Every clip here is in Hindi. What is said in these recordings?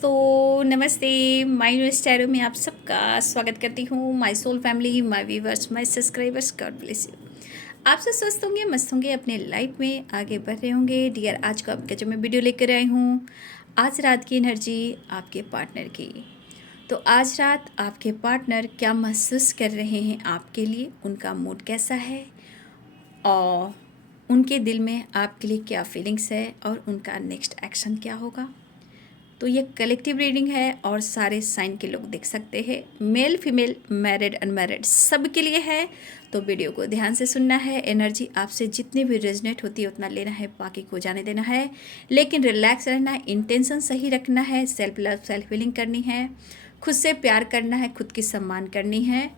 दोस्तों, नमस्ते। माय न्यू स्टैरो में आप सबका स्वागत करती हूँ। My soul family, my viewers, my subscribers, God bless you. आप सब स्वस्थ होंगे, मस्त होंगे, अपने लाइफ में आगे बढ़ रहे होंगे। डियर, आज का आपके जो मैं वीडियो लेकर आई हूँ, आज रात की एनर्जी आपके पार्टनर की। तो आज रात आपके पार्टनर क्या महसूस कर रहे हैं आपके लिए, उनका मूड कैसा है और उनके दिल में आपके लिए क्या फीलिंग्स है और उनका नेक्स्ट एक्शन क्या होगा। तो ये कलेक्टिव रीडिंग है और सारे साइन के लोग देख सकते हैं, मेल फीमेल, मैरिड अनमैरिड, सब के लिए है। तो वीडियो को ध्यान से सुनना है। एनर्जी आपसे जितनी भी रेजनेट होती है उतना लेना है, बाकी को जाने देना है। लेकिन रिलैक्स रहना है, इंटेंशन सही रखना है, सेल्फ लव, सेल्फ हीलिंग करनी है, खुद से प्यार करना है, खुद की सम्मान करनी है।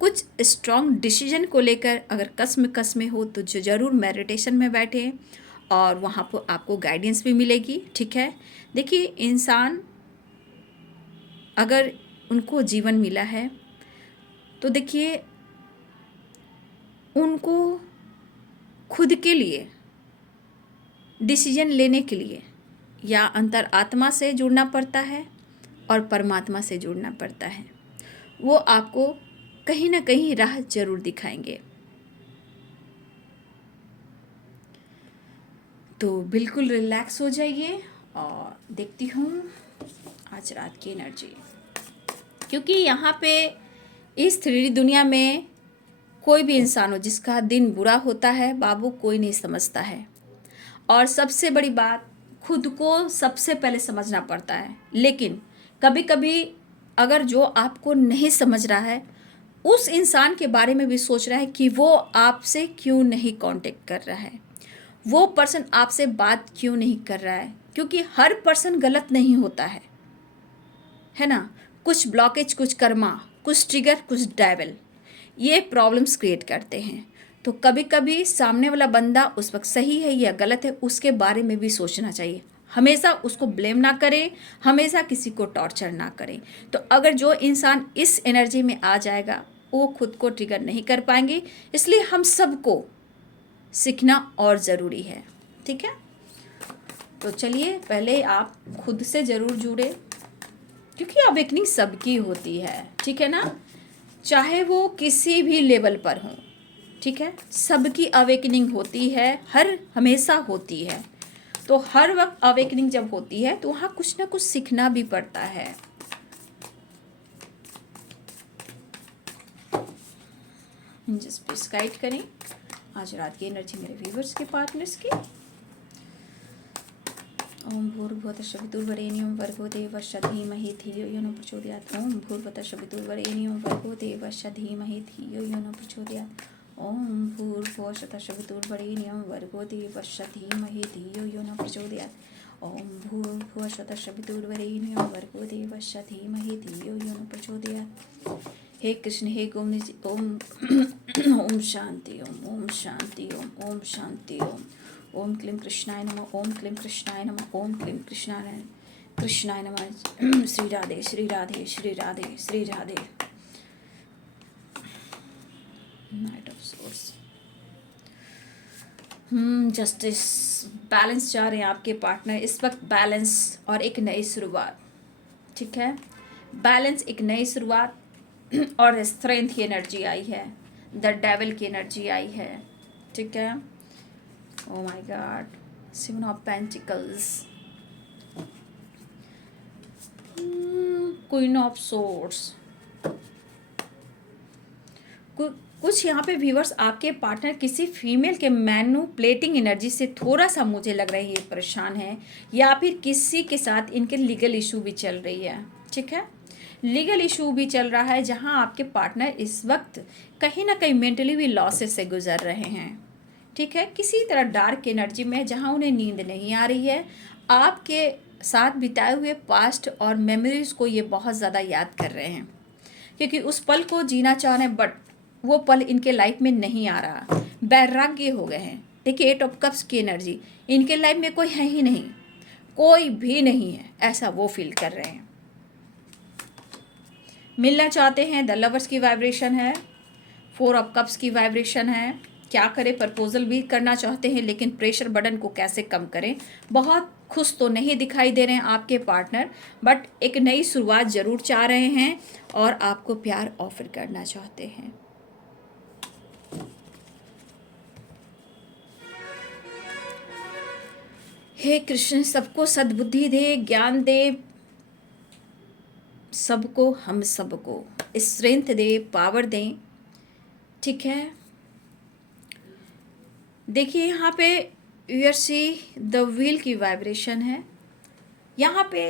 कुछ स्ट्रॉन्ग डिसीजन को लेकर अगर कसम हो तो जो ज़रूर मेडिटेशन में बैठें और वहाँ पर आपको गाइडेंस भी मिलेगी। ठीक है, देखिए, इंसान अगर उनको जीवन मिला है तो देखिए उनको खुद के लिए डिसीजन लेने के लिए या अंतर आत्मा से जुड़ना पड़ता है और परमात्मा से जुड़ना पड़ता है। वो आपको कहीं ना कहीं राह जरूर दिखाएंगे। तो बिल्कुल रिलैक्स हो जाइए और देखती हूँ आज रात की एनर्जी। क्योंकि यहाँ पे इस 3D दुनिया में कोई भी इंसान हो जिसका दिन बुरा होता है, बाबू, कोई नहीं समझता है। और सबसे बड़ी बात, खुद को सबसे पहले समझना पड़ता है। लेकिन कभी कभी अगर जो आपको नहीं समझ रहा है उस इंसान के बारे में भी सोच रहा है कि वो आपसे क्यों नहीं कांटेक्ट कर रहा है, वो पर्सन आपसे बात क्यों नहीं कर रहा है। क्योंकि हर पर्सन गलत नहीं होता है ना। कुछ ब्लॉकेज, कुछ कर्मा, कुछ ट्रिगर, कुछ डेविल, ये प्रॉब्लम्स क्रिएट करते हैं। तो कभी कभी सामने वाला बंदा उस वक्त सही है या गलत है, उसके बारे में भी सोचना चाहिए। हमेशा उसको ब्लेम ना करें, हमेशा किसी को टॉर्चर ना करें। तो अगर जो इंसान इस एनर्जी में आ जाएगा वो खुद को ट्रिगर नहीं कर पाएंगे। इसलिए हम सबको सीखना और ज़रूरी है। ठीक है, तो चलिए पहले आप खुद से ज़रूर जुड़े, क्योंकि अवेकनिंग सबकी होती है। ठीक है ना, चाहे वो किसी भी लेवल पर हो। ठीक है, सबकी अवेकनिंग होती है, हर हमेशा होती है। तो हर वक्त अवेकनिंग जब होती है तो वहाँ कुछ ना कुछ सीखना भी पड़ता है। जस्ट प्लीज गाइड करें आज रात की एनर्जी मेरे व्यूवर्स के, पार्टनर्स की। ओम भूर्भुवस्सुः वितुर्वरेण्यं भर्गो देवस्य धीमहि धियो यो न प्रचोदयात्। ओम भूर्भुवस्सुः वितुर्वरेण्यं भर्गो देवस्य धीमहि धियो यो न प्रचोदयात्। ओम भूर्भुवस्सुः वितुर्वरेण्यं भर्गो देवस्य धीमहि धियो यो न प्रचोदयात्। ओम भूर्भुवस्सुः वितुर्वरेण्यं भर्गो देवस्य धीमहि धियो यो न प्रचोदयात्। हे कृष्ण, हे गोविंद, ओम ओम शांति, ओम शांति, ओम शांति, ओम क्लीं कृष्णाय नमः, ओम क्लीं कृष्णाय नमः, ओम क्लीं कृष्णाय नमः। Shri Radhe, Shri Radhe, Shri Radhe, Shri Radhe. Night of source, justice, balance चाह रहे हैं आपके पार्टनर इस वक्त, बैलेंस और एक नई शुरुआत। ठीक है, बैलेंस, एक नई शुरुआत और स्ट्रेंथ की एनर्जी आई है, द डेविल की एनर्जी आई है। ठीक है, oh my God, 7 of pentacles, queen of swords. कुछ यहाँ पे व्यूवर्स आपके पार्टनर किसी फीमेल के मैनिपुलेटिंग एनर्जी से थोड़ा सा मुझे लग रहा है ये परेशान है, या फिर किसी के साथ इनके लीगल इशू भी चल रही है। ठीक है, लीगल इशू भी चल रहा है जहाँ आपके पार्टनर इस वक्त कहीं ना कहीं मेंटली भी लॉसेस से गुजर रहे हैं। ठीक है, किसी तरह डार्क एनर्जी में जहाँ उन्हें नींद नहीं आ रही है, आपके साथ बिताए हुए पास्ट और मेमोरीज को ये बहुत ज़्यादा याद कर रहे हैं, क्योंकि उस पल को जीना चाह रहे हैं बट वो पल इनके लाइफ में नहीं आ रहा, वैराग्य हो गए हैं। देखिए, 8 ऑफ कप्स की एनर्जी, इनके लाइफ में कोई है ही नहीं, कोई भी नहीं है, ऐसा वो फील कर रहे हैं। मिलना चाहते हैं, द लवर्स की वाइब्रेशन है, 4 ऑफ कप्स की वाइब्रेशन है, क्या करें, प्रपोजल भी करना चाहते हैं लेकिन प्रेशर बर्डन को कैसे कम करें। बहुत खुश तो नहीं दिखाई दे रहे हैं आपके पार्टनर, बट एक नई शुरुआत ज़रूर चाह रहे हैं और आपको प्यार ऑफर करना चाहते हैं। हे कृष्ण, सबको सद्बुद्धि दे, ज्ञान दे, सबको, हम सबको स्ट्रेंथ दे, पावर दें। ठीक है, देखिए यहाँ पे यूसी द व्हील की वाइब्रेशन है। यहाँ पे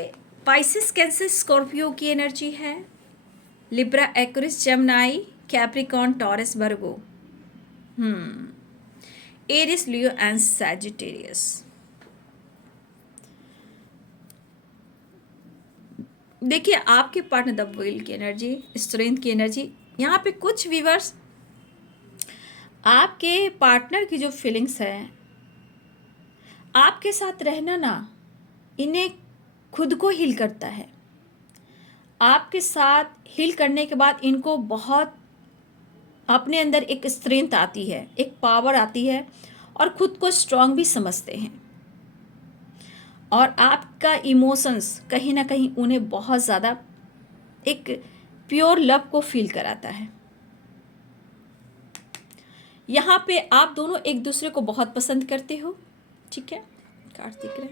पाइसिस, कैंसर, स्कॉर्पियो की एनर्जी है, Libra, Aquarius, Gemini, Capricorn, Taurus, Virgo, Aries, Leo and Sagittarius. देखिए आपके पार्टनर द व्हील की एनर्जी, स्ट्रेंथ की एनर्जी। यहाँ पे कुछ व्यूअर्स, आपके पार्टनर की जो फीलिंग्स है, आपके साथ रहना ना इन्हें खुद को हील करता है। आपके साथ हील करने के बाद इनको बहुत अपने अंदर एक स्ट्रेंथ आती है, एक पावर आती है और खुद को स्ट्रांग भी समझते हैं। और आपका इमोशंस कहीं ना कहीं उन्हें बहुत ज़्यादा एक प्योर लव को फील कराता है। यहाँ पे आप दोनों एक दूसरे को बहुत पसंद करते हो। ठीक है, कार्तिक रहे,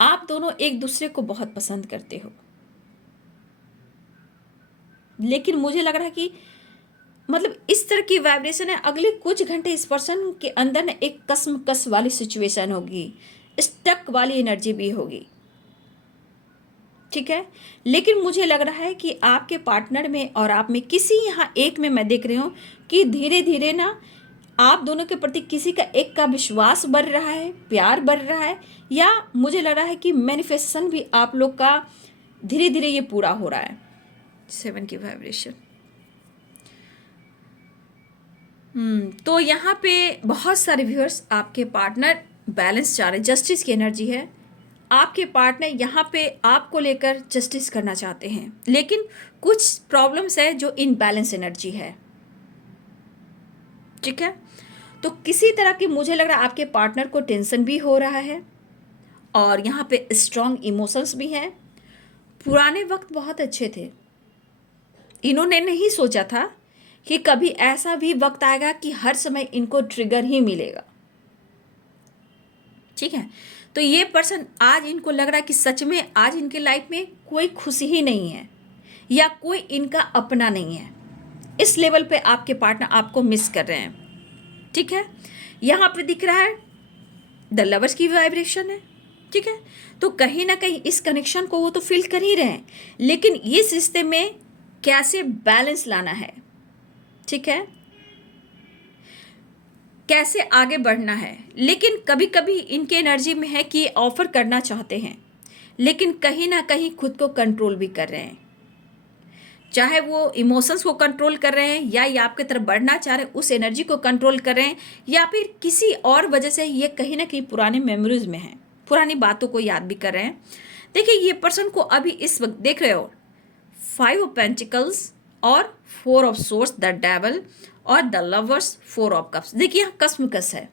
आप दोनों एक दूसरे को बहुत पसंद करते हो, लेकिन मुझे लग रहा है कि मतलब इस तरह की वाइब्रेशन है, अगले कुछ घंटे इस पर्सन के अंदर ना एक कसमकस वाली सिचुएशन होगी, स्टक वाली एनर्जी भी होगी। ठीक है, लेकिन मुझे लग रहा है कि आपके पार्टनर में और आप में किसी यहाँ एक में मैं देख रही हूँ कि धीरे धीरे ना आप दोनों के प्रति किसी का एक का विश्वास बढ़ रहा है, प्यार बढ़ रहा है, या मुझे लग रहा है कि मैनिफेस्टेशन भी आप लोग का धीरे धीरे ये पूरा हो रहा है। 7 की वाइब्रेशन। तो यहाँ पे बहुत सारे व्यूअर्स आपके पार्टनर बैलेंस चाह रहे हैं, जस्टिस की एनर्जी है। आपके पार्टनर यहाँ पे आपको लेकर जस्टिस करना चाहते हैं, लेकिन कुछ प्रॉब्लम्स है जो इनबैलेंस एनर्जी है। ठीक है, तो किसी तरह की मुझे लग रहा है आपके पार्टनर को टेंशन भी हो रहा है और यहाँ पे स्ट्रॉन्ग इमोशंस भी हैं। पुराने वक्त बहुत अच्छे थे, इन्होंने नहीं सोचा था कि कभी ऐसा भी वक्त आएगा कि हर समय इनको ट्रिगर ही मिलेगा। ठीक है, तो ये पर्सन आज इनको लग रहा है कि सच में आज इनके लाइफ में कोई खुशी ही नहीं है या कोई इनका अपना नहीं है। इस लेवल पे आपके पार्टनर आपको मिस कर रहे हैं। ठीक है, यहाँ पे दिख रहा है द लवर्स की वाइब्रेशन है। ठीक है, तो कहीं ना कहीं इस कनेक्शन को वो तो फील कर ही रहे हैं, लेकिन इस रिश्ते में कैसे बैलेंस लाना है, ठीक है, कैसे आगे बढ़ना है। लेकिन कभी कभी इनके एनर्जी में है कि ऑफर करना चाहते हैं, लेकिन कहीं ना कहीं खुद को कंट्रोल भी कर रहे हैं। चाहे वो इमोशंस को कंट्रोल कर रहे हैं या ये आपके तरफ बढ़ना चाह रहे हैं, उस एनर्जी को कंट्रोल कर रहे हैं, या फिर किसी और वजह से ये कहीं ना कहीं पुराने मेमोरीज में है, पुरानी बातों को याद भी कर रहे हैं। देखिए ये पर्सन को अभी इस वक्त देख रहे हो 5 ऑफ पेंटिकल्स और 4 ऑफ सोर्स, द डेवल और द लवर्स, 4 ऑफ कप्स। देखिए यहाँ कसमकस है।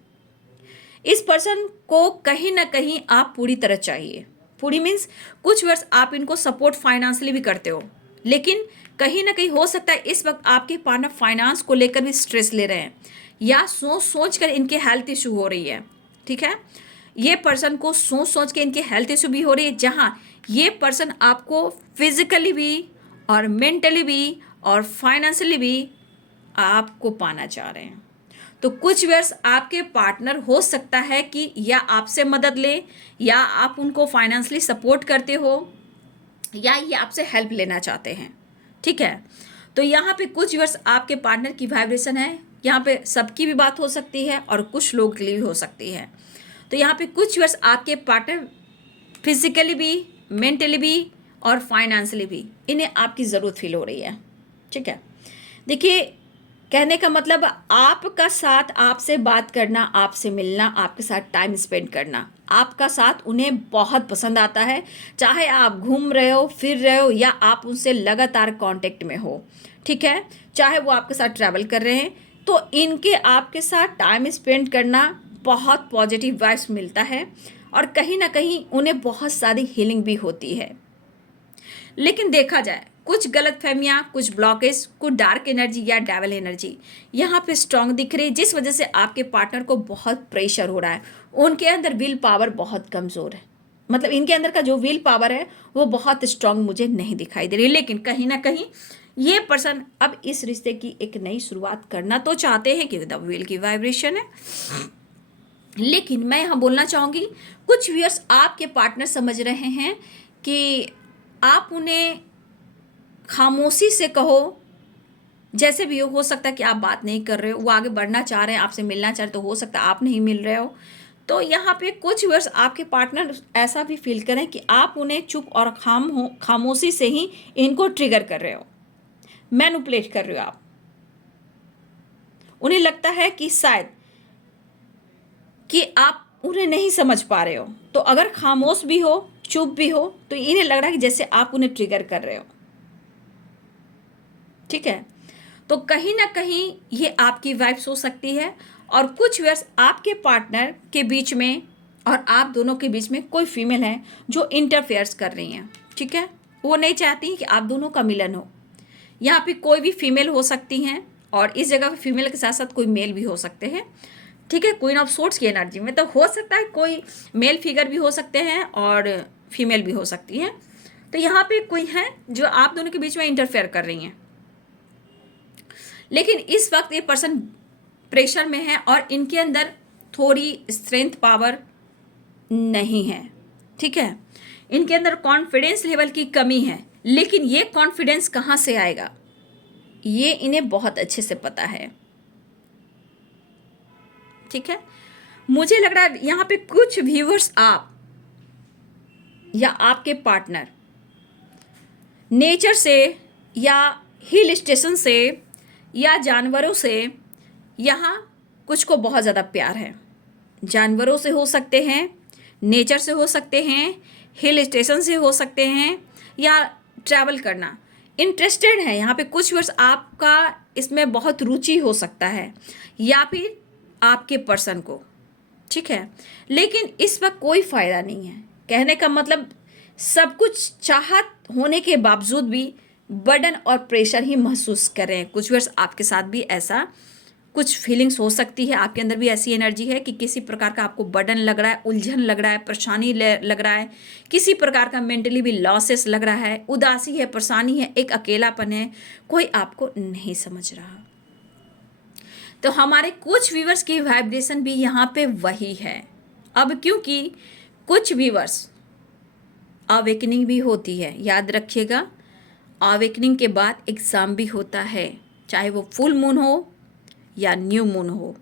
इस पर्सन को कहीं ना कहीं आप पूरी तरह चाहिए। पूरी मीन्स कुछ वर्ष आप इनको सपोर्ट फाइनेंशियली भी करते हो, लेकिन कहीं ना कहीं हो सकता है इस वक्त आपके पार्टनर फाइनेंस को लेकर भी स्ट्रेस ले रहे हैं या सोच सोच कर इनके हेल्थ इशू हो रही है। ठीक है, ये पर्सन को सोच सोच के इनके हेल्थ इशू भी हो रही है, जहाँ ये पर्सन आपको फिजिकली भी और मेंटली भी और फाइनेंशियली भी आपको पाना चाह रहे हैं। तो कुछ वर्ष आपके पार्टनर हो सकता है कि या आपसे मदद ले, या आप उनको फाइनेंशियली सपोर्ट करते हो, या ये आपसे हेल्प लेना चाहते हैं। ठीक है, तो यहाँ पे कुछ वर्ष आपके पार्टनर की वाइब्रेशन है। यहाँ पे सबकी भी बात हो सकती है और कुछ लोग के लिए भी हो सकती है। तो यहाँ पे कुछ वर्ष आपके पार्टनर फिजिकली भी, मेंटली भी और फाइनेंशियली भी इन्हें आपकी ज़रूरत फील हो रही है। ठीक है, देखिए कहने का मतलब आपका साथ, आपसे बात करना, आपसे मिलना, आपके साथ टाइम स्पेंड करना, आपका साथ उन्हें बहुत पसंद आता है। चाहे आप घूम रहे हो, फिर रहे हो, या आप उनसे लगातार कांटेक्ट में हो। ठीक है, चाहे वो आपके साथ ट्रैवल कर रहे हैं तो इनके आपके साथ टाइम स्पेंड करना बहुत पॉजिटिव वाइब्स मिलता है और कहीं ना कहीं उन्हें बहुत सारी हीलिंग भी होती है। लेकिन देखा जाए कुछ गलत फहमियाँ, कुछ ब्लॉकेज, कुछ डार्क एनर्जी या डेविल एनर्जी यहाँ पे स्ट्रांग दिख रही है, जिस वजह से आपके पार्टनर को बहुत प्रेशर हो रहा है। उनके अंदर विल पावर बहुत कमज़ोर है, मतलब इनके अंदर का जो विल पावर है वो बहुत स्ट्रांग मुझे नहीं दिखाई दे रही। लेकिन कहीं ना कहीं ये पर्सन अब इस रिश्ते की एक नई शुरुआत करना तो चाहते हैं, क्योंकि द व्हील की वाइब्रेशन है। लेकिन मैं यहाँ बोलना चाहूँगी, कुछ व्यूअर्स आपके पार्टनर समझ रहे हैं कि आप उन्हें खामोशी से कहो, जैसे भी हो सकता है कि आप बात नहीं कर रहे हो, वो आगे बढ़ना चाह रहे हैं, आपसे मिलना चाह रहे, तो हो सकता है आप नहीं मिल रहे हो। तो यहाँ पे कुछ व्यूअर्स आपके पार्टनर ऐसा भी फील करें कि आप उन्हें चुप और खामोशी से ही इनको ट्रिगर कर रहे हो, मैनिपुलेट कर रहे हो आप। उन्हें लगता है कि शायद कि आप उन्हें नहीं समझ पा रहे हो, तो अगर खामोश भी हो, चुप भी हो, तो इन्हें लग रहा है कि जैसे आप उन्हें ट्रिगर कर रहे हो। ठीक है, तो कहीं ना कहीं ये आपकी वाइब्स हो सकती है। और कुछ व्यूअर्स आपके पार्टनर के बीच में और आप दोनों के बीच में कोई फीमेल है जो इंटरफेयर्स कर रही हैं। ठीक है, वो नहीं चाहती कि आप दोनों का मिलन हो। यहाँ पे कोई भी फीमेल हो सकती हैं और इस जगह पे फीमेल के साथ साथ कोई मेल भी हो सकते हैं। ठीक है, क्वीन ऑफ सोर्ड्स की एनर्जी में तो हो सकता है कोई मेल फिगर भी हो सकते हैं और फीमेल भी हो सकती हैं। तो यहाँ पे कोई है जो आप दोनों के बीच में इंटरफेयर कर रही हैं। लेकिन इस वक्त ये पर्सन प्रेशर में है और इनके अंदर थोड़ी स्ट्रेंथ पावर नहीं है। ठीक है, इनके अंदर कॉन्फिडेंस लेवल की कमी है। लेकिन ये कॉन्फिडेंस कहाँ से आएगा, ये इन्हें बहुत अच्छे से पता है। ठीक है, मुझे लग रहा है यहाँ पे कुछ व्यूअर्स आप या आपके पार्टनर नेचर से या हिल स्टेशन से या जानवरों से, यहाँ कुछ को बहुत ज़्यादा प्यार है। जानवरों से हो सकते हैं, नेचर से हो सकते हैं, हिल स्टेशन से हो सकते हैं, या ट्रैवल करना इंटरेस्टेड है। यहाँ पे कुछ वर्ष आपका इसमें बहुत रुचि हो सकता है या फिर आपके पर्सन को। ठीक है, लेकिन इस वक्त कोई फ़ायदा नहीं है। कहने का मतलब सब कुछ चाहत होने के बावजूद भी बर्डन और प्रेशर ही महसूस कर रहे हैं। कुछ वर्ष आपके साथ भी ऐसा कुछ फीलिंग्स हो सकती है, आपके अंदर भी ऐसी एनर्जी है कि किसी प्रकार का आपको बर्डन लग रहा है, उलझन लग रहा है, परेशानी लग रहा है, किसी प्रकार का मेंटली भी लॉसेस लग रहा है, उदासी है, परेशानी है, एक अकेलापन है, कोई आपको नहीं समझ रहा। तो हमारे कुछ व्यूअर्स की वाइब्रेशन भी यहाँ पे वही है। अब क्योंकि कुछ व्यूअर्स अवेकनिंग भी होती है, याद रखिएगा, अवेकनिंग के बाद एग्ज़ाम भी होता है, चाहे वो फुल मून हो या न्यू मून हो।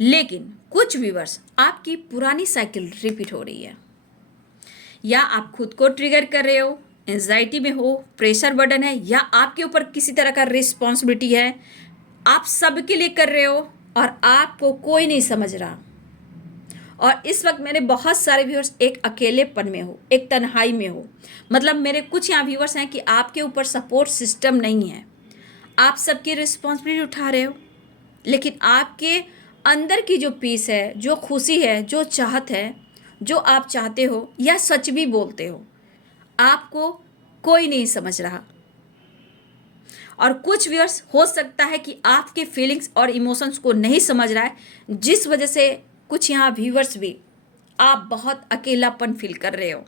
लेकिन कुछ व्यूअर्स आपकी पुरानी साइकिल रिपीट हो रही है, या आप खुद को ट्रिगर कर रहे हो, एंजाइटी में हो, प्रेशर बर्डन है, या आपके ऊपर किसी तरह का रिस्पॉन्सिबिलिटी है, आप सबके लिए कर रहे हो और आपको कोई नहीं समझ रहा। और इस वक्त मेरे बहुत सारे व्यूअर्स एक अकेलेपन में हो, एक तन्हाई में हो। मतलब मेरे कुछ यहाँ व्यूअर्स हैं कि आपके ऊपर सपोर्ट सिस्टम नहीं है, आप सबकी रिस्पॉन्सिबिलिटी उठा रहे हो, लेकिन आपके अंदर की जो पीस है, जो खुशी है, जो चाहत है, जो आप चाहते हो या सच भी बोलते हो, आपको कोई नहीं समझ रहा। और कुछ व्यूअर्स हो सकता है कि आपके फीलिंग्स और इमोशंस को नहीं समझ रहा है, जिस वजह से कुछ यहाँ व्यूअर्स भी आप बहुत अकेलापन फील कर रहे हो।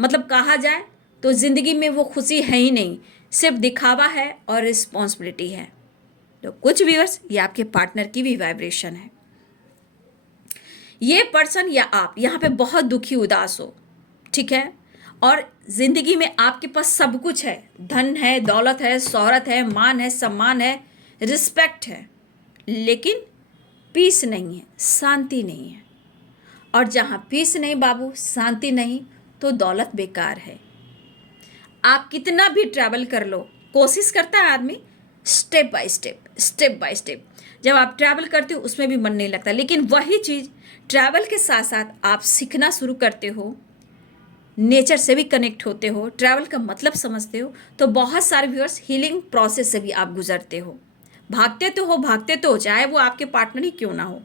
मतलब कहा जाए तो ज़िंदगी में वो खुशी है ही नहीं, सिर्फ दिखावा है और रिस्पॉन्सिबिलिटी है। तो कुछ व्यूअर्स ये आपके पार्टनर की भी वाइब्रेशन है। ये पर्सन या आप यहाँ पे बहुत दुखी उदास हो। ठीक है, और ज़िंदगी में आपके पास सब कुछ है, धन है, दौलत है, शोहरत है, मान है, सम्मान है, रिस्पेक्ट है, लेकिन पीस नहीं है, शांति नहीं है। और जहाँ पीस नहीं बाबू, शांति नहीं, तो दौलत बेकार है। आप कितना भी ट्रैवल कर लो, कोशिश करता है आदमी स्टेप बाय स्टेप। जब आप ट्रैवल करते हो उसमें भी मन नहीं लगता। लेकिन वही चीज़ ट्रैवल के साथ साथ आप सीखना शुरू करते हो, नेचर से भी कनेक्ट होते हो, ट्रैवल का मतलब समझते हो, तो बहुत सारे व्यूअर्स हीलिंग प्रोसेस से भी आप गुजरते हो। भागते तो हो, चाहे वो आपके पार्टनर ही क्यों ना हो।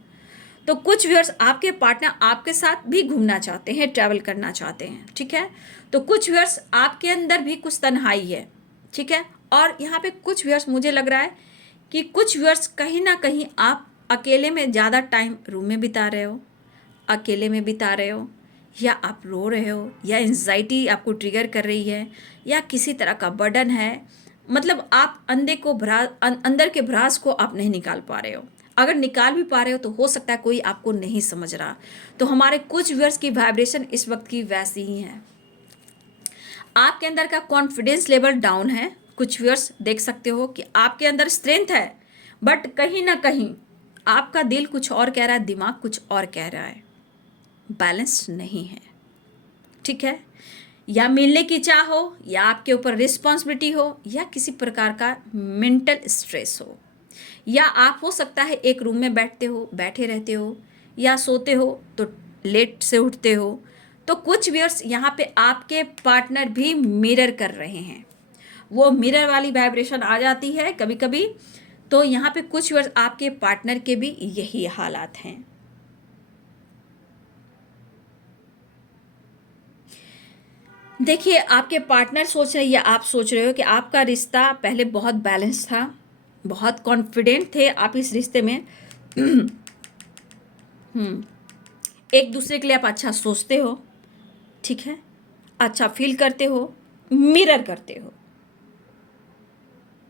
तो कुछ व्यूअर्स आपके पार्टनर आपके साथ भी घूमना चाहते हैं, ट्रैवल करना चाहते हैं, ठीक है। तो कुछ व्यूअर्स आपके अंदर भी कुछ तन्हाई है, ठीक है। और यहाँ पे कुछ व्यूअर्स मुझे लग रहा है कि कुछ व्यूअर्स कहीं ना कहीं आप अकेले में ज़्यादा टाइम रूम में बिता रहे हो, अकेले में बिता रहे हो, या आप रो रहे हो, या एंजाइटी आपको ट्रिगर कर रही है, या किसी तरह का बर्डन है। मतलब आप अंदर के भ्रास को आप नहीं निकाल पा रहे हो। अगर निकाल भी पा रहे हो तो हो सकता है कोई आपको नहीं समझ रहा। तो हमारे कुछ व्यूअर्स की वाइब्रेशन इस वक्त की वैसी ही है। आपके अंदर का कॉन्फिडेंस लेवल डाउन है। कुछ व्यूअर्स देख सकते हो कि आपके अंदर स्ट्रेंथ है, बट कहीं ना कहीं आपका दिल कुछ और कह रहा है, दिमाग कुछ और कह रहा है, बैलेंस नहीं है, ठीक है। या मिलने की चाह हो, या आपके ऊपर रिस्पॉन्सिबिलिटी हो, या किसी प्रकार का मेंटल स्ट्रेस हो, या आप हो सकता है एक रूम में बैठे रहते हो, या सोते हो तो लेट से उठते हो। तो कुछ व्यूअर्स यहाँ पे आपके पार्टनर भी मिरर कर रहे हैं, वो मिरर वाली वाइब्रेशन आ जाती है कभी कभी। तो यहाँ पे कुछ व्यूअर्स आपके पार्टनर के भी यही हालात हैं। देखिए, आपके पार्टनर सोच रहे या आप सोच रहे हो कि आपका रिश्ता पहले बहुत बैलेंस था, बहुत कॉन्फिडेंट थे आप इस रिश्ते में। एक दूसरे के लिए आप अच्छा सोचते हो, ठीक है, अच्छा फील करते हो, मिरर करते हो।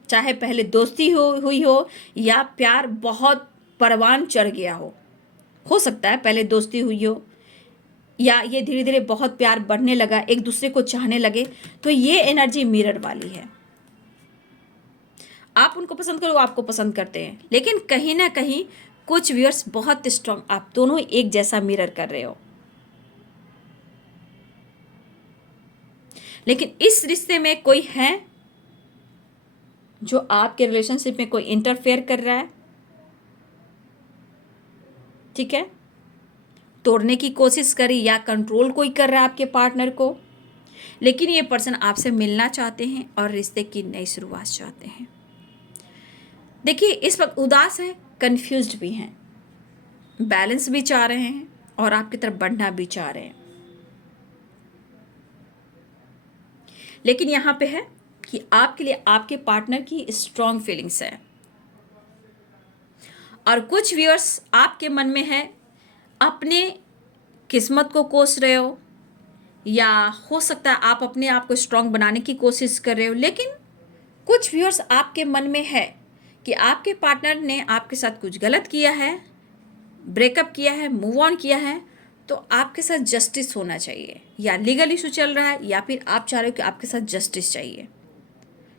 चाहे पहले दोस्ती हुई हो, या प्यार बहुत परवान चढ़ गया हो सकता है पहले दोस्ती हुई हो, या ये धीरे धीरे बहुत प्यार बढ़ने लगा, एक दूसरे को चाहने लगे। तो ये एनर्जी मिरर वाली है। आप उनको पसंद करो, वो आपको पसंद करते हैं, लेकिन कहीं ना कहीं कुछ व्यूअर्स बहुत स्ट्रांग, आप दोनों एक जैसा मिरर कर रहे हो। लेकिन इस रिश्ते में कोई है जो आपके रिलेशनशिप में कोई इंटरफेयर कर रहा है, ठीक है, तोड़ने की कोशिश करी, या कंट्रोल कोई कर रहा है आपके पार्टनर को। लेकिन ये पर्सन आपसे मिलना चाहते हैं और रिश्ते की नई शुरुआत चाहते हैं। देखिए, इस वक्त उदास हैं, कंफ्यूज्ड भी हैं, बैलेंस भी चाह रहे हैं, और आपकी तरफ बढ़ना भी चाह रहे हैं। लेकिन यहाँ पे है कि आपके लिए आपके पार्टनर की स्ट्रॉन्ग फीलिंग्स है। और कुछ व्यूअर्स आपके मन में है, अपने किस्मत को कोस रहे हो, या हो सकता है आप अपने आप को स्ट्रॉन्ग बनाने की कोशिश कर रहे हो। लेकिन कुछ व्यूअर्स आपके मन में है कि आपके पार्टनर ने आपके साथ कुछ गलत किया है, ब्रेकअप किया है, मूव ऑन किया है, तो आपके साथ जस्टिस होना चाहिए। या लीगल इशू चल रहा है, या फिर आप चाह रहे हो कि आपके साथ जस्टिस चाहिए,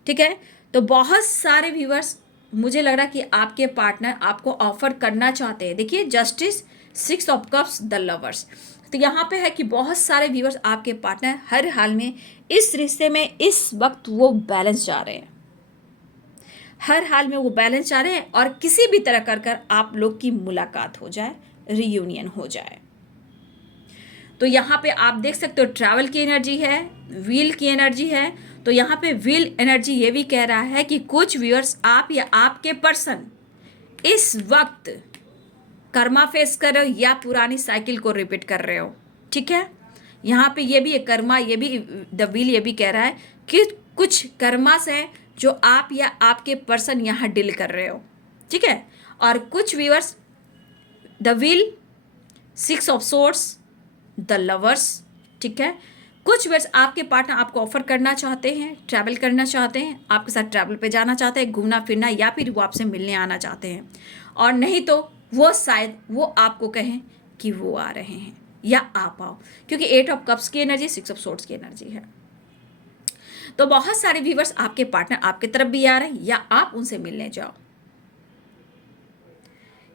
ठीक है। तो बहुत सारे व्यूअर्स, मुझे लग रहा है कि आपके पार्टनर आपको ऑफर करना चाहते हैं। देखिए, justice, 6 of cups, the lovers. तो यहाँ पे है कि बहुत सारे व्यूअर्स आपके पार्टनर हर हाल में इस रिश्ते में इस वक्त वो बैलेंस चाह रहे हैं, हर हाल में वो बैलेंस चाह रहे हैं, और किसी भी तरह कर आप लोग की मुलाकात हो जाए, रियूनियन हो जाए। तो यहाँ पे आप देख सकते हो ट्रैवल की एनर्जी है, व्हील की एनर्जी है। तो यहाँ पे व्हील एनर्जी ये भी कह रहा है कि कुछ व्यूअर्स, आप या आपके पर्सन इस वक्त कर्मा फेस कर रहे हो, या पुरानी साइकिल को रिपीट कर रहे हो, ठीक है। यहाँ पे ये भी है कर्मा, ये भी द व्हील ये भी कह रहा है कि कुछ कर्मास है जो आप या आपके पर्सन यहाँ डील कर रहे हो, ठीक है। और कुछ viewers, the wheel, 6 of swords, the lovers, ठीक है। कुछ व्यूअर्स आपके पार्टनर आपको ऑफर करना चाहते हैं, ट्रैवल करना चाहते हैं, आपके साथ ट्रैवल पे जाना चाहते हैं, घूमना फिरना, या फिर वो आपसे मिलने आना चाहते हैं। और नहीं तो वो शायद वो आपको कहें कि वो आ रहे हैं, या आप आओ, क्योंकि 8 ऑफ कप्स की एनर्जी, 6 ऑफ सोर्ड्स की एनर्जी है। तो बहुत सारे व्यूअर्स आपके पार्टनर आपके तरफ भी आ रहे हैं, या आप उनसे मिलने जाओ।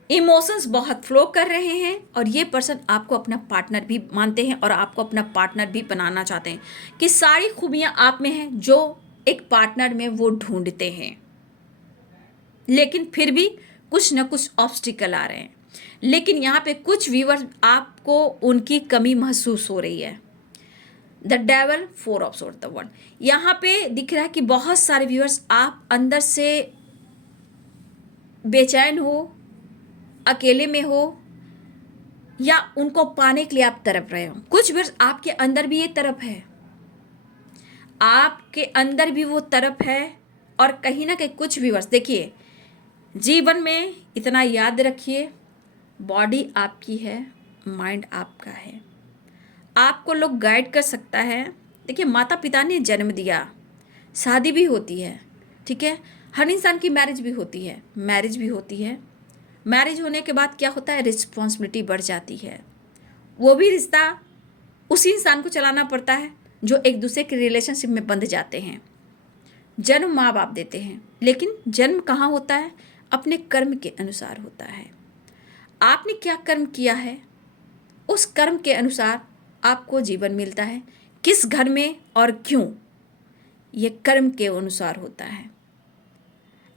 इमोशंस बहुत फ्लो कर रहे हैं, और ये पर्सन आपको अपना पार्टनर भी मानते हैं, और आपको अपना पार्टनर भी बनाना चाहते हैं, कि सारी खूबियां आप में हैं जो एक पार्टनर में वो ढूंढते हैं। लेकिन फिर भी कुछ ना कुछ ऑब्स्टिकल आ रहे हैं। लेकिन यहाँ पे कुछ व्यूअर्स आपको उनकी कमी महसूस हो रही है। The devil, 4 of swords, the one. यहाँ पे दिख रहा है कि बहुत सारे व्यूअर्स आप अंदर से बेचैन हो, अकेले में हो, या उनको पाने के लिए आप तड़प रहे हो। कुछ वर्ष आपके अंदर भी ये तड़प है, आपके अंदर भी वो तड़प है। और कहीं ना कहीं कुछ भी वर्ष, देखिए जीवन में इतना याद रखिए, बॉडी आपकी है, माइंड आपका है। आपको लोग गाइड कर सकता है। देखिए माता पिता ने जन्म दिया, शादी भी होती है, ठीक है, हर इंसान की मैरिज भी होती है, मैरिज भी होती है। मैरिज होने के बाद क्या होता है, रिस्पॉन्सिबिलिटी बढ़ जाती है। वो भी रिश्ता उसी इंसान को चलाना पड़ता है जो एक दूसरे के रिलेशनशिप में बंध जाते हैं। जन्म माँ बाप देते हैं, लेकिन जन्म कहाँ होता है, अपने कर्म के अनुसार होता है। आपने क्या कर्म किया है, उस कर्म के अनुसार आपको जीवन मिलता है। किस घर में और क्यों, ये कर्म के अनुसार होता है।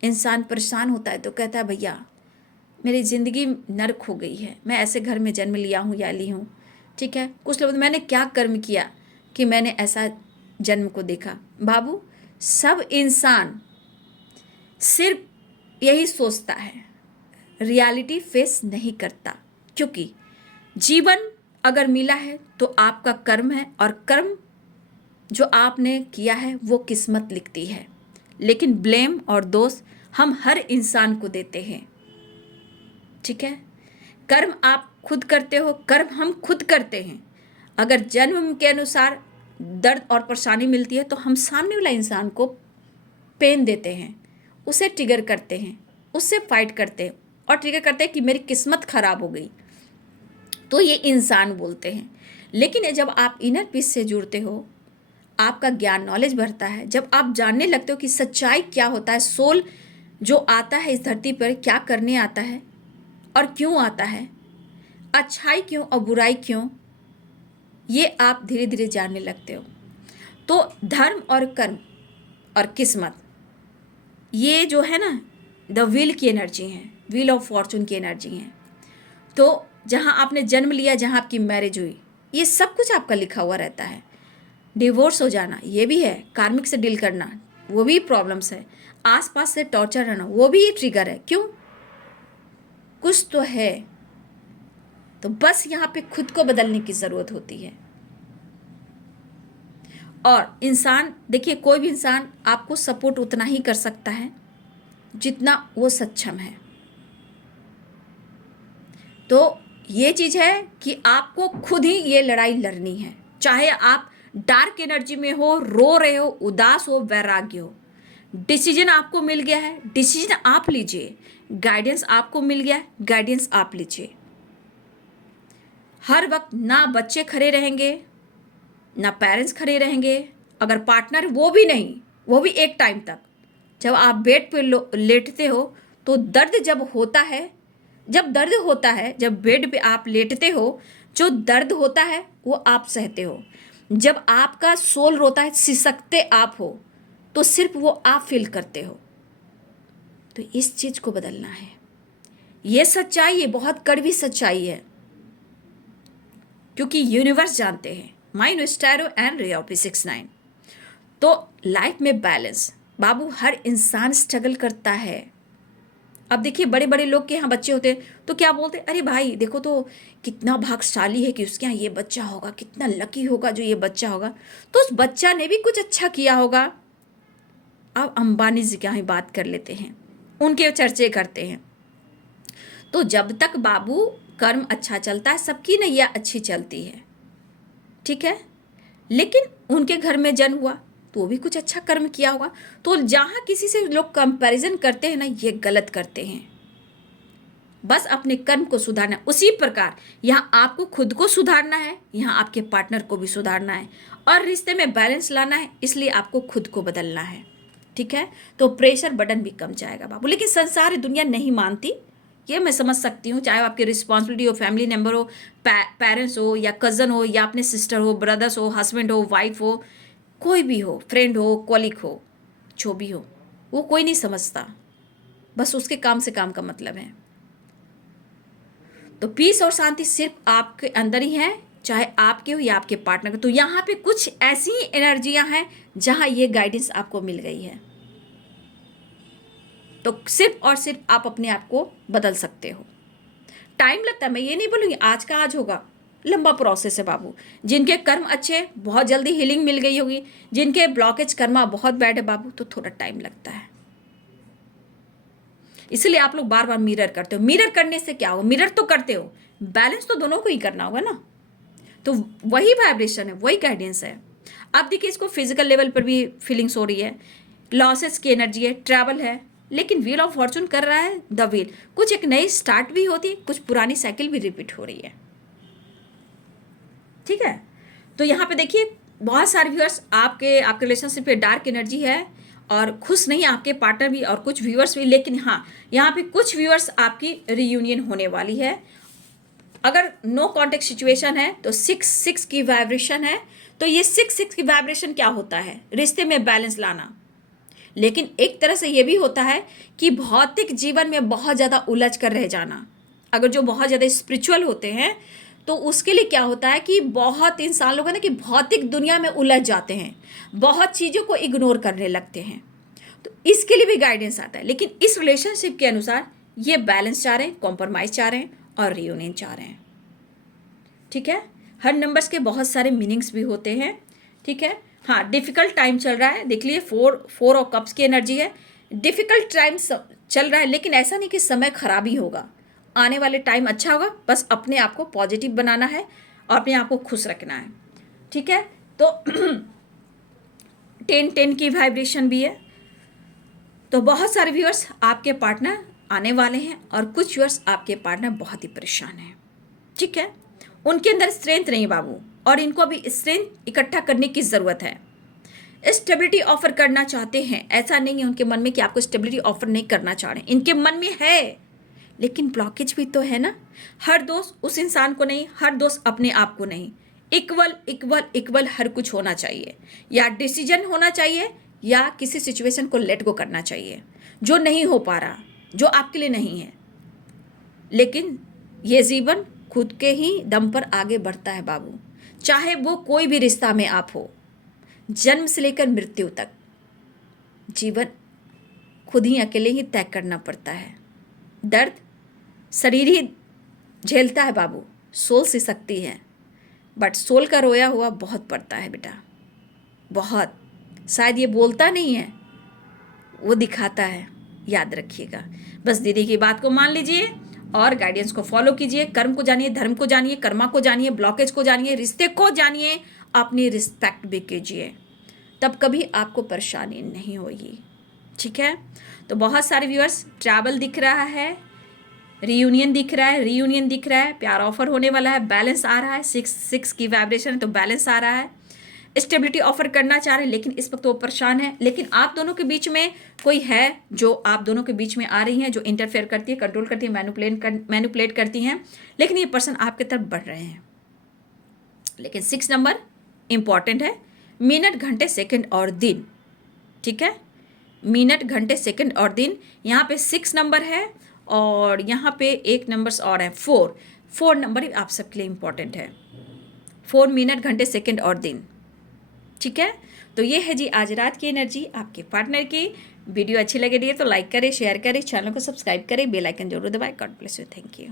इंसान परेशान होता है तो कहता है भैया मेरी ज़िंदगी नर्क हो गई है, मैं ऐसे घर में जन्म लिया हूँ या ली हूँ, ठीक है। कुछ लोग मैंने क्या कर्म किया कि मैंने ऐसा जन्म को देखा। बाबू, सब इंसान सिर्फ यही सोचता है, रियलिटी फेस नहीं करता। क्योंकि जीवन अगर मिला है तो आपका कर्म है, और कर्म जो आपने किया है वो किस्मत लिखती है। लेकिन ब्लेम और दोष हम हर इंसान को देते हैं, ठीक है। कर्म आप खुद करते हो, कर्म हम खुद करते हैं। अगर जन्म के अनुसार दर्द और परेशानी मिलती है तो हम सामने वाला इंसान को पेन देते हैं, उसे ट्रिगर करते हैं, उससे फाइट करते हैं और ट्रिगर करते हैं कि मेरी किस्मत खराब हो गई, तो ये इंसान बोलते हैं। लेकिन जब आप इनर पीस से जुड़ते हो, आपका ज्ञान नॉलेज बढ़ता है, जब आप जानने लगते हो कि सच्चाई क्या होता है, सोल जो आता है इस धरती पर क्या करने आता है और क्यों आता है, अच्छाई क्यों और बुराई क्यों, ये आप धीरे धीरे जानने लगते हो। तो धर्म और कर्म और किस्मत, ये जो है ना, द विल की एनर्जी है, व्हील ऑफ फॉर्चून की एनर्जी है। तो जहाँ आपने जन्म लिया, जहाँ आपकी मैरिज हुई, ये सब कुछ आपका लिखा हुआ रहता है। डिवोर्स हो जाना ये भी है, कार्मिक से डील करना वो भी प्रॉब्लम्स है, आसपास से टॉर्चर रहना वो भी ट्रिगर है। क्यों, कुछ तो है। तो बस यहाँ पे खुद को बदलने की ज़रूरत होती है। और इंसान, देखिए कोई भी इंसान आपको सपोर्ट उतना ही कर सकता है जितना वो सक्षम है। तो ये चीज़ है कि आपको खुद ही ये लड़ाई लड़नी है। चाहे आप डार्क एनर्जी में हो, रो रहे हो, उदास हो, वैराग्य हो, डिसीजन आपको मिल गया है, डिसीजन आप लीजिए। गाइडेंस आपको मिल गया है, गाइडेंस आप लीजिए। हर वक्त ना बच्चे खड़े रहेंगे, ना पेरेंट्स खड़े रहेंगे, अगर पार्टनर वो भी नहीं, वो भी एक टाइम तक। जब आप बेड पे लेटते हो तो दर्द जब होता है, जब दर्द होता है, जब बेड पे आप लेटते हो, जो दर्द होता है वो आप सहते हो। जब आपका सोल रोता है, सिसकते आप हो, तो सिर्फ वो आप फील करते हो। तो इस चीज़ को बदलना है। ये सच्चाई, ये बहुत कड़वी सच्चाई है, क्योंकि यूनिवर्स जानते हैं, माइंड स्टैरो एंड रे ऑफ 69। तो लाइफ में बैलेंस, बाबू हर इंसान स्ट्रगल करता है। अब देखिए बड़े बड़े लोग के यहाँ बच्चे होते हैं तो क्या बोलते हैं, अरे भाई देखो तो कितना भाग्यशाली है कि उसके यहाँ ये बच्चा होगा, कितना लकी होगा जो ये बच्चा होगा। तो उस बच्चा ने भी कुछ अच्छा किया होगा। अब अंबानी जी की यहाँ बात कर लेते हैं, उनके चर्चे करते हैं। तो जब तक बाबू कर्म अच्छा चलता है, सबकी नैया अच्छी चलती है, ठीक है। लेकिन उनके घर में जन्म हुआ तो वो भी कुछ अच्छा कर्म किया होगा। तो जहाँ किसी से लोग कंपैरिजन करते हैं ना, ये गलत करते हैं। बस अपने कर्म को सुधारना। उसी प्रकार यहाँ आपको खुद को सुधारना है, यहाँ आपके पार्टनर को भी सुधारना है, और रिश्ते में बैलेंस लाना है। इसलिए आपको खुद को बदलना है, ठीक है। तो प्रेशर बटन भी कम जाएगा बाबू। लेकिन संसार दुनिया नहीं मानती, ये मैं समझ सकती हूँ। चाहे आपकी रिस्पॉन्सिबिलिटी हो, फैमिली मेम्बर हो, पेरेंट्स हो, या कज़न हो, या अपने सिस्टर हो, ब्रदर्स हो, हस्बैंड हो, वाइफ हो, कोई भी हो, फ्रेंड हो, कॉलीग हो, जो भी हो, वो कोई नहीं समझता। बस उसके काम से काम का मतलब है। तो पीस और शांति सिर्फ आपके अंदर ही है, चाहे आपके हो या आपके पार्टनर के। तो यहाँ पे कुछ ऐसी एनर्जियाँ हैं जहाँ ये गाइडेंस आपको मिल गई है। तो सिर्फ और सिर्फ आप अपने आप को बदल सकते हो। टाइम लगता है, मैं ये नहीं बोलूँगी आज का आज होगा, लंबा प्रोसेस है बाबू। जिनके कर्म अच्छे हैं बहुत जल्दी हीलिंग मिल गई होगी, जिनके ब्लॉकेज कर्मा बहुत बैड है बाबू तो थोड़ा टाइम लगता है। इसलिए आप लोग बार बार मिरर करते हो। मिरर करने से क्या हो, मिरर तो करते हो, बैलेंस तो दोनों को ही करना होगा ना। तो वही वाइब्रेशन है, वही गाइडेंस है। अब देखिए इसको फिजिकल लेवल पर भी फीलिंग्स हो रही है, लॉसेस की एनर्जी है, ट्रैवल है, लेकिन व्हील ऑफ फॉर्चून कर रहा है द व्हील। कुछ एक नई स्टार्ट भी होती है, कुछ पुरानी साइकिल भी रिपीट हो रही है। ठीक है, तो यहाँ पे देखिए बहुत सारे व्यूअर्स आपके रिलेशनशिप पे डार्क एनर्जी है और खुश नहीं आपके पार्टनर भी और कुछ व्यूअर्स भी, लेकिन हाँ यहाँ पे कुछ व्यूअर्स आपकी रियूनियन होने वाली है। अगर नो कॉन्टेक्ट सिचुएशन है तो 6-6 की वाइब्रेशन है, तो ये 6-6 की वाइब्रेशन क्या होता है, रिश्ते में बैलेंस लाना। लेकिन एक तरह से ये भी होता है कि भौतिक जीवन में बहुत ज़्यादा उलझ कर रह जाना। अगर जो बहुत ज़्यादा स्पिरिचुअल होते हैं तो उसके लिए क्या होता है कि बहुत इंसान लोग हैं ना कि भौतिक दुनिया में उलझ जाते हैं, बहुत चीज़ों को इग्नोर करने लगते हैं, तो इसके लिए भी गाइडेंस आता है। लेकिन इस रिलेशनशिप के अनुसार ये बैलेंस चाह रहे हैं, कॉम्प्रोमाइज़ चाह रहे हैं और रियूनियन चाह रहे हैं। ठीक है, हर नंबर्स के बहुत सारे मीनिंग्स भी होते हैं। ठीक है, हाँ डिफ़िकल्ट टाइम चल रहा है, देख लिए 4 ऑफ कप्स की एनर्जी है, डिफ़िकल्ट टाइम चल रहा है, लेकिन ऐसा नहीं कि समय खराब ही होगा, आने वाले टाइम अच्छा होगा। बस अपने आप को पॉजिटिव बनाना है और अपने आप को खुश रखना है। ठीक है, तो 10-10 की वाइब्रेशन भी है, तो बहुत सारे व्यूअर्स आपके पार्टनर आने वाले हैं और कुछ व्यूअर्स आपके पार्टनर बहुत ही परेशान हैं। ठीक है, उनके अंदर स्ट्रेंथ नहीं बाबू, और इनको अभी स्ट्रेंथ इकट्ठा करने की ज़रूरत है। स्टेबिलिटी ऑफर करना चाहते हैं, ऐसा नहीं है उनके मन में कि आपको स्टेबिलिटी ऑफर नहीं करना चाह रहे हैं, इनके मन में है, लेकिन ब्लॉकेज भी तो है ना। हर दोस्त उस इंसान को नहीं, हर दोस्त अपने आप को नहीं, इक्वल इक्वल इक्वल हर कुछ होना चाहिए, या डिसीजन होना चाहिए या किसी सिचुएशन को लेट गो करना चाहिए जो नहीं हो पा रहा, जो आपके लिए नहीं है। लेकिन ये जीवन खुद के ही दम पर आगे बढ़ता है बाबू, चाहे वो कोई भी रिश्ता में आप हो, जन्म से लेकर मृत्यु तक जीवन खुद ही अकेले ही तय करना पड़ता है। दर्द शरीर ही झेलता है बाबू, सोल सी सकती है, बट सोल का रोया हुआ बहुत पड़ता है बेटा, बहुत। शायद ये बोलता नहीं है, वो दिखाता है, याद रखिएगा। बस दीदी की बात को मान लीजिए और गाइडेंस को फॉलो कीजिए। कर्म को जानिए, धर्म को जानिए, कर्मा को जानिए, ब्लॉकेज को जानिए, रिश्ते को जानिए, अपनी रिस्पेक्ट भी कीजिए, तब कभी आपको परेशानी नहीं होगी। ठीक है, तो बहुत सारे व्यूअर्स ट्रैवल दिख रहा है, रीयूनियन दिख रहा है, रीयूनियन दिख रहा है, प्यार ऑफर होने वाला है, बैलेंस आ रहा है, 6-6 की वाइब्रेशन है तो बैलेंस आ रहा है, स्टेबिलिटी ऑफर करना चाह रहे हैं, लेकिन इस वक्त वो परेशान है। लेकिन आप दोनों के बीच में कोई है जो आप दोनों के बीच में आ रही हैं, जो इंटरफेयर करती है, कंट्रोल करती है, मैनिपुलेट करती हैं, लेकिन ये पर्सन आपके तरफ बढ़ रहे हैं। लेकिन 6 नंबर इंपॉर्टेंट है, मिनट घंटे सेकंड और दिन। ठीक है, मिनट घंटे सेकंड और दिन, यहाँ पे 6 नंबर है और यहाँ पे एक नंबर्स और है 4 नंबर आप सबके लिए इंपॉर्टेंट है, 4 मिनट घंटे सेकंड और दिन। ठीक है, तो ये है जी आज रात की एनर्जी आपके पार्टनर की। वीडियो अच्छी लगे रही है तो लाइक करें, शेयर करें, चैनल को सब्सक्राइब करें, बेल आइकन जरूर दबाएं। God bless you, thank you.